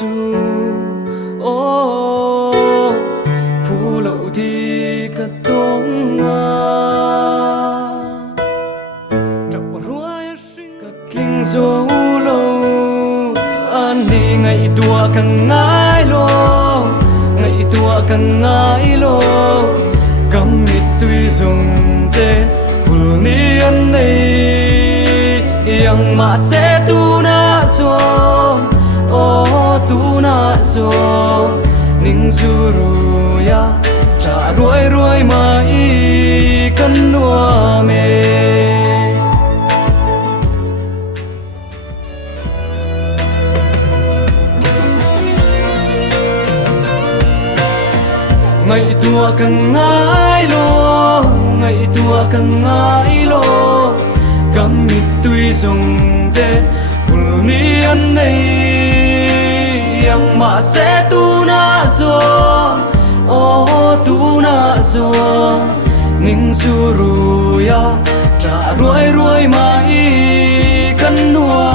su ô phù lậu thì cất tông kinh dấu lâu an đi ngày tua càng ngái lô ngày tua càng ngái lô cầm mít tuy dùng tên hùl ni anh này yang mà sẽ tu na so ô tu na so ning suru ya trả ruồi ruồi mai cần nua mê ngày tua càng ngái lô ngày tua càng ngái lô cầm mít tuy dùng tên hùl ni anh này yang mà sẽ tu na so ô tu na so ning suru ya trả ruồi ruồi mai cần nua